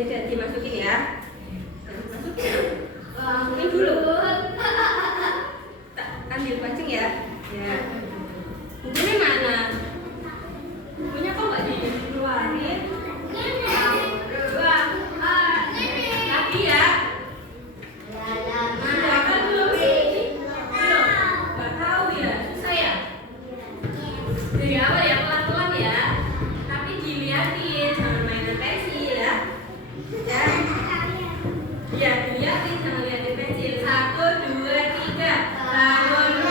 Hati-hati masukin ya. Masukin. Masukin dulu. Tak ambil pancing ya. Ya. Bukunya mana? Bukunya kok nggak dikeluarin? Lagi ya. Dari awal ya, pelan-pelan ya. Tapi dilihatin, jangan mainin pensil ya. Ya. Iya, dilihatin, jangan lihatin pensil. 1, 2, 3. Bangun, 2,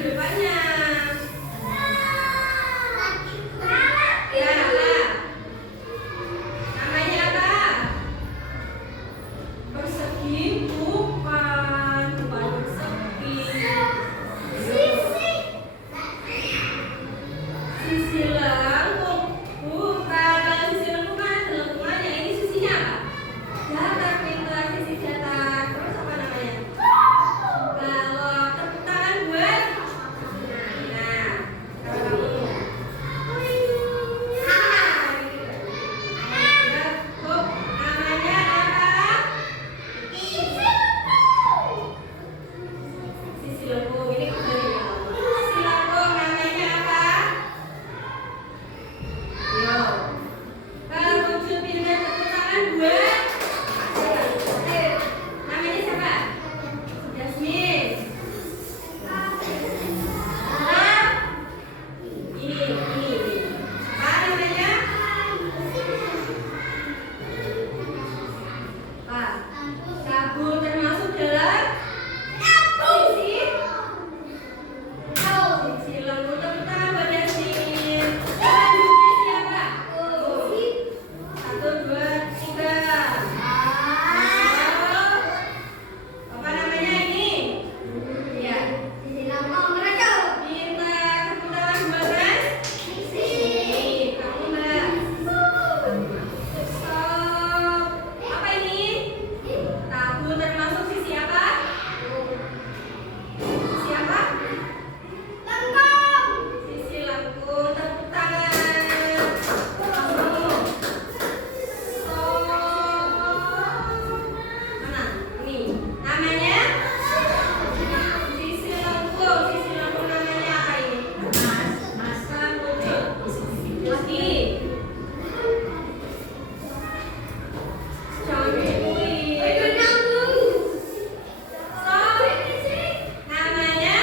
di depannya. Ya, lah. Namanya apa? Persegi bukan persegi. Sisi lengkung bukan. Kalau sisi lengkung kan ada lengkungannya. Ini sisinya apa? Datar, pintar, sisi datar. Terus apa namanya? Kalau tepuk tangan buat. Nah, kalau kamu. Namanya apa? Sisi lengkung. Ini kembali ya. Sisi lengkung namanya apa? Yo. Kalau muncul pindah tepuk tangan buat. Namanya siapa? Jasmine. Ini. Apa namanya? Apa? Kabul termasuk dalam sisi lengkung. Tepuk tangan buat Jasmine. Selanjutnya siapa? Satu, dua, tiga. Apa namanya ini? Ya. Pintar. Tepuk tangan buat Mas. Kamu Mbak. Stop. Apa ini? Kabul termasuk sisi apa? Sisi apa? Sisi lengkung. Tepuk tangan. Kamu. Stop. Mana? Ini. Namanya? Sisi lengkung. Sisi lengkung namanya apa ini? Mas muncul. Lagi. Jangan dikulik. Stop. Namanya?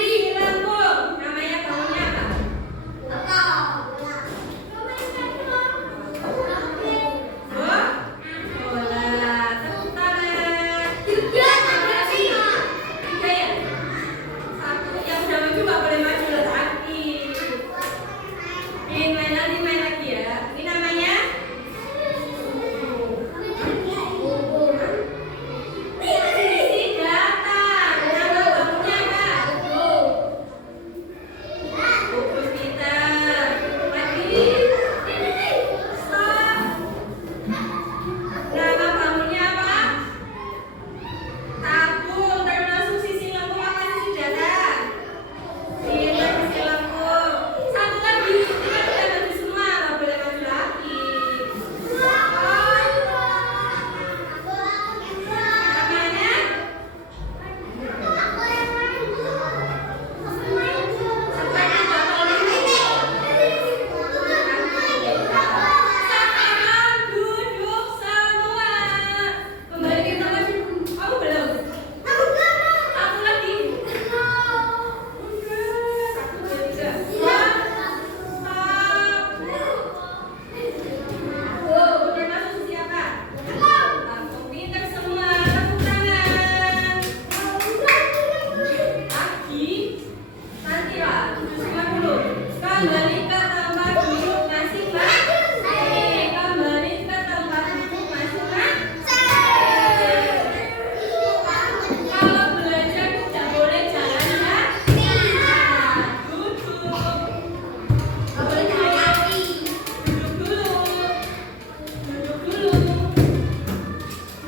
Sisi lengkung. Namanya bangunnya apa? Bola. Tepuk tangan. Tiga ya? Satu yang udah maju nggak boleh maju lagi. Main lagi ya. Ini namanya? Sisi datar. Nama bangunnya apa? Gugus pintar. Lagi. Stop. Nama bangunnya apa? Tabung termasuk sisi lengkung apa sisi datar? Pintar sisi lengkung. Satu lagi. Kita udah maju semua, nggak boleh maju lagi. Namanya? Sekarang duduk semua. Kembali ke tempat. Kamu belum? Satu lagi. Satu, dua, tiga. Stop. Termasuk sisi apa? Langsung pintar semua. Tepuk tangan. Lagi. Nanti lah. 7.50. Kembali ke tempat duduk masing-masing. Kembali ke tempat duduk masing-masing. Kalau belajar tidak boleh jalan ya. Duduk. Nggak boleh jalan. Duduk dulu.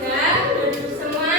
Dan duduk semua.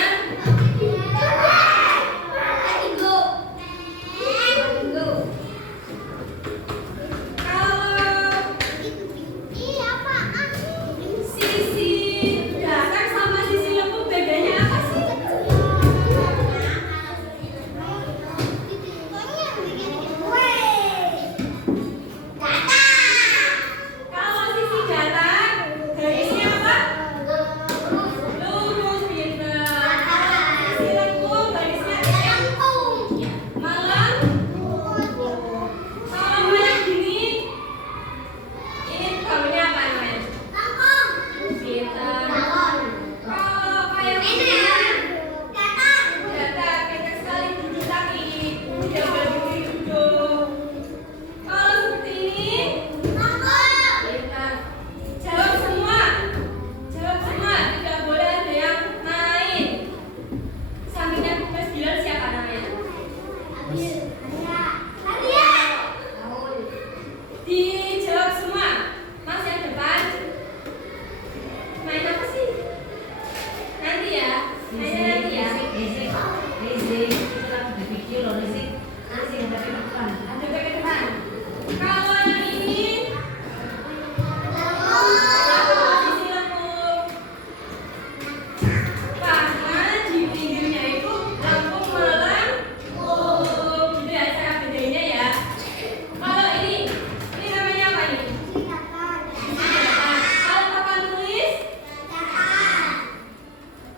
Kalau kayak gini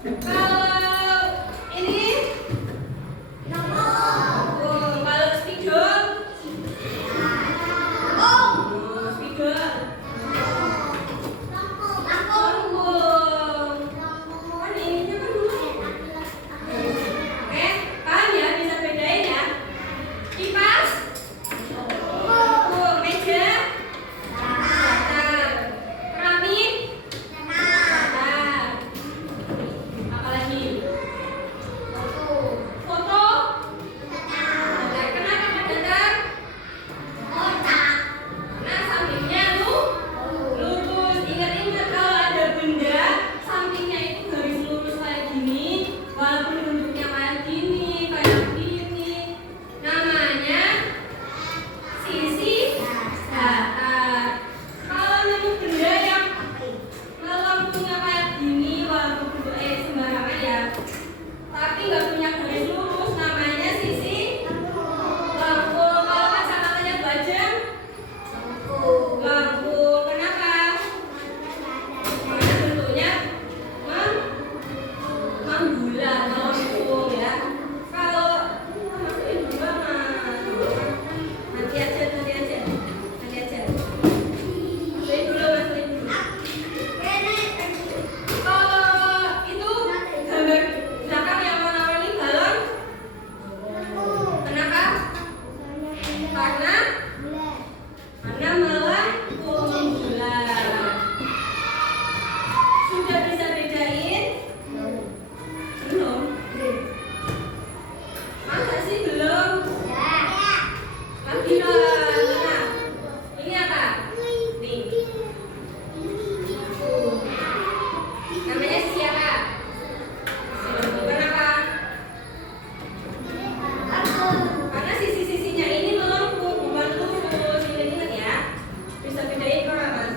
Kalau ini lengkung. Kalau spidol, spidol. Lengkung. Kan ininya kan dulu. Oke, paham ya? Bisa bedain ya? Kipas, lengkung. Meja, datar. Keramik, datar. Apalagi? Foto, datar. Kenapa datar? Nah, sampingnya lurus. Ingat-ingat kalau ada benda sampingnya itu garis lurus kayak gini, walaupun bentuknya kayak gini, namanya sisi datar. Kalau nemu benda yang melengkungnya kayak gini, walaupun bentuknya sembarangan ya, tapi nggak punya garis lurus, namanya sisi lengkung. Kalau kacamatanya bajang, lengkung. Kenapa? Karena bentuknya membulat, melengkung ya. Kalau masukin dulu banget. Nanti aja. Masukin dulu. Kalau itu gambar belakang yang warna-warni balon, kenapa? Karena melengkung, membulat. Sudah bisa bedain? Belum? Masa sih belum? Kan bilang. Nah, ini apa? Nih. Namanya siapa? Kenapa? Karena sisi-sisinya ini melengkung, bukan lurus. Ingat ya. Bisa bedain kok, Mas?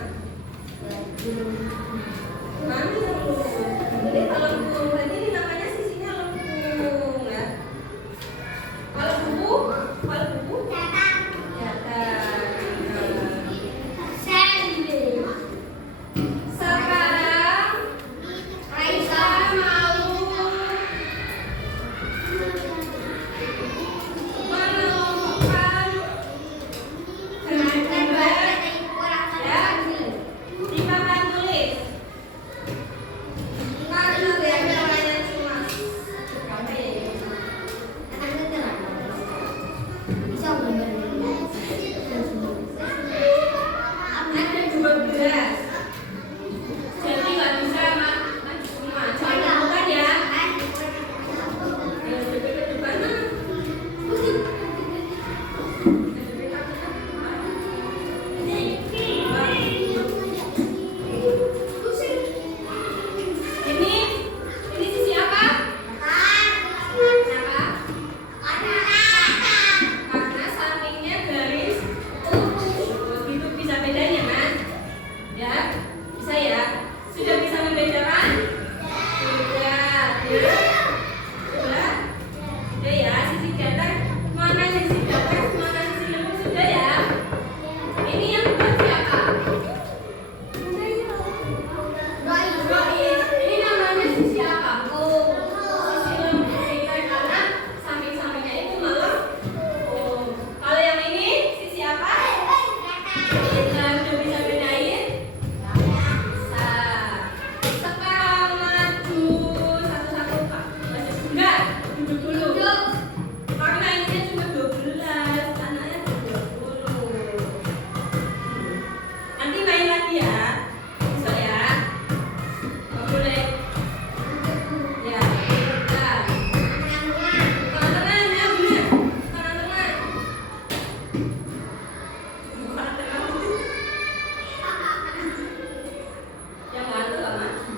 Mana yang lurus? Ini melengkung. Berarti ini namanya sisinya lengkung ya. Kalau buku datar. Sekarang Raisa mau menemukan gambar ya di papan tulis. Ntar dulu ya, namanya cuma apa ya? Ada 12. Jadi nggak bisa maju semua. Jangan bukan ya. Ke depan nah. Ini sisi apa? Kenapa? Karena sampingnya garis lurus. Gitu bisa bedanya, Mas? Ya, bisa ya? Sudah bisa membedakan? Sudah. Sudah ya, sisi datar mana sisi datar, mana sisi lengkung, sudah ya? Ini yang buat siapa? Rois. Ini namanya sisi apa? Sisi lengkung, karena samping-sampingnya itu melengkung. Kalau yang ini sisi apa? Kita udah bisa bedain? Bisa. Sekarang maju satu-satu, Pak. Enggak, duduk dulu. Karena ini cuma 12, anaknya 20. Nanti main lagi ya. Besok ya. Nggak boleh. Ya. Nah. Tengah-tengah ya, bener. Tengah-tengah. Bukan tengah. Yang ngantuk nggak maju.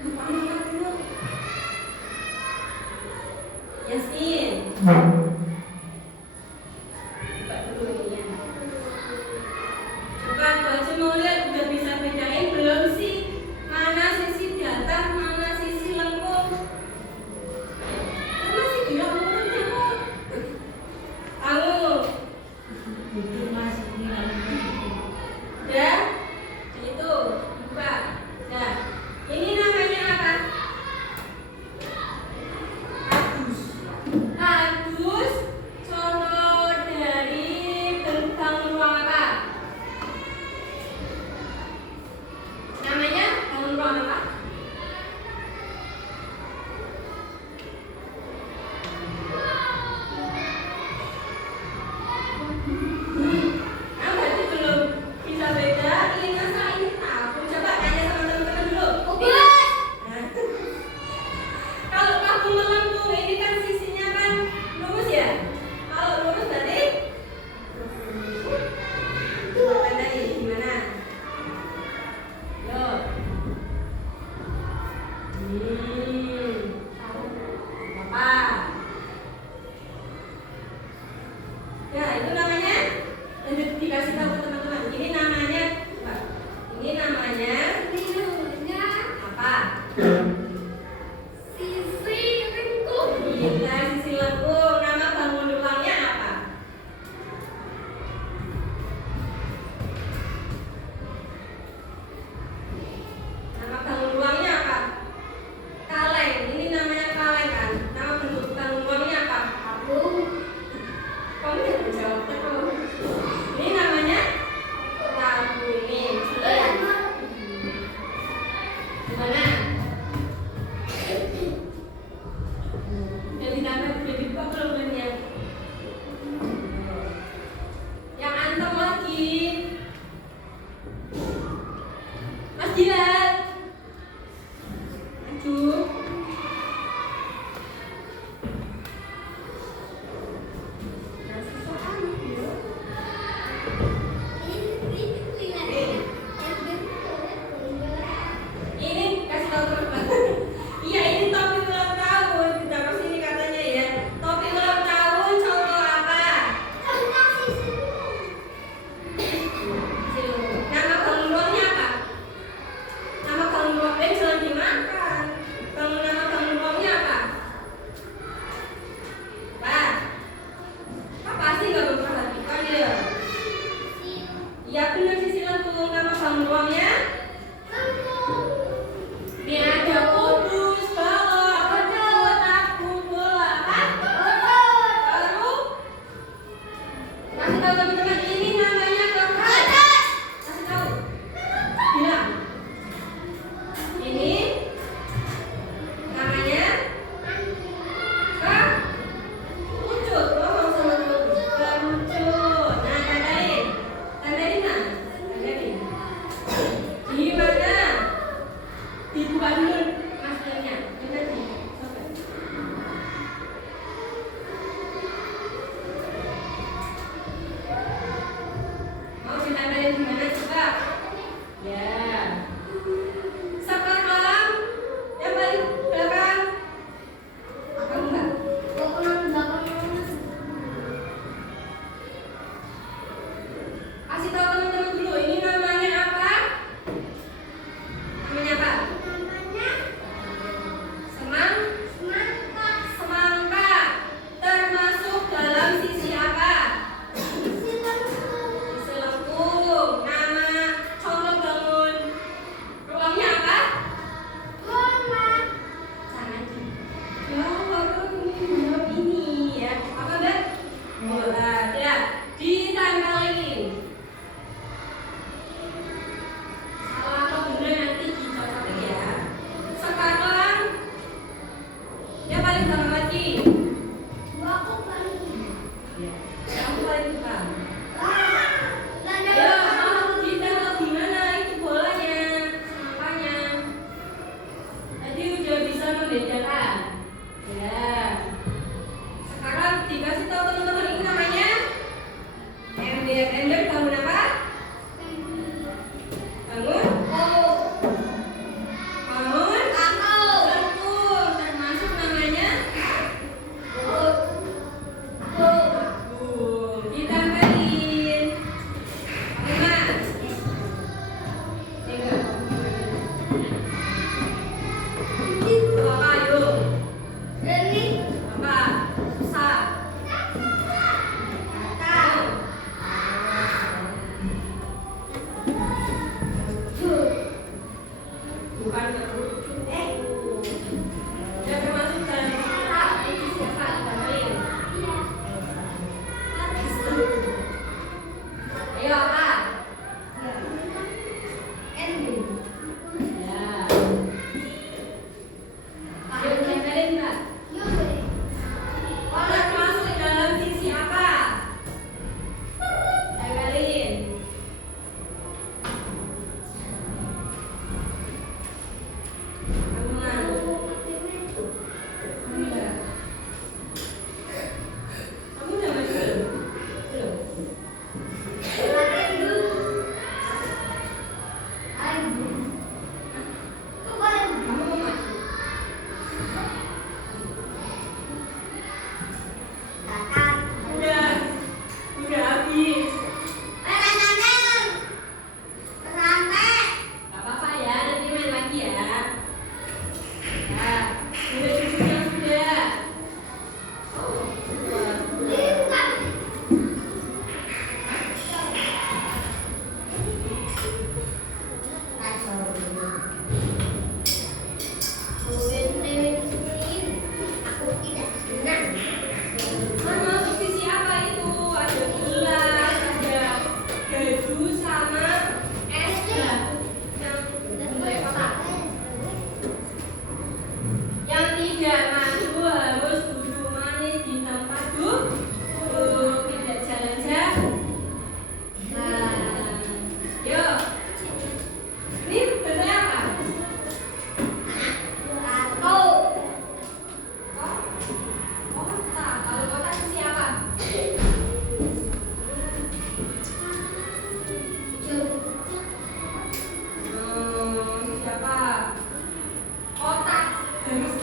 Bukan dulu. Yasin. Buka dulu ininya. Coba baca mau lihat udah bisa bedain belum sih? Mana sisi datar, mana sisi lengkung? Masih bilang lengkungnya kok. Kamu. Ya. Itu. Buka. Nah, ini namanya apa? lagi? Kamu paling suka. Ayo, mau ditembak gimana itu bolanya, makanya. Tadi udah bisa membedakan. Ya. Sekarang dikasih tahu teman-teman ini namanya ember. Ember bangun apa? Bangun? Bangun? Betul. Termasuk namanya ditempelin. Oke, Mas. Tinggal. Apa, yuk? Apa? Susah. Bukan udah termasuk dalam kata itu siapa ditempelin? Ayo apa? Ya. Ayo ditempelin Mbak. Oh, termasuk dalam sisi apa? Tempelin. Kamu udah maju belum? Belum. Kamu mau maju? Udah habis. Gak apa-apa ya, nanti main lagi ya. Ya, udah cukup yang sudah. Termasuk sisi apa itu? Ada gelas, ada baju sama es ya. Yang tidak maju harus duduk manis di tempat duduk, tidak jalan-jalan. Nah, yuk. Ini bentuknya apa? Kotak. Kalau kotak sisi apa? Sisi apa? Kotak. Harus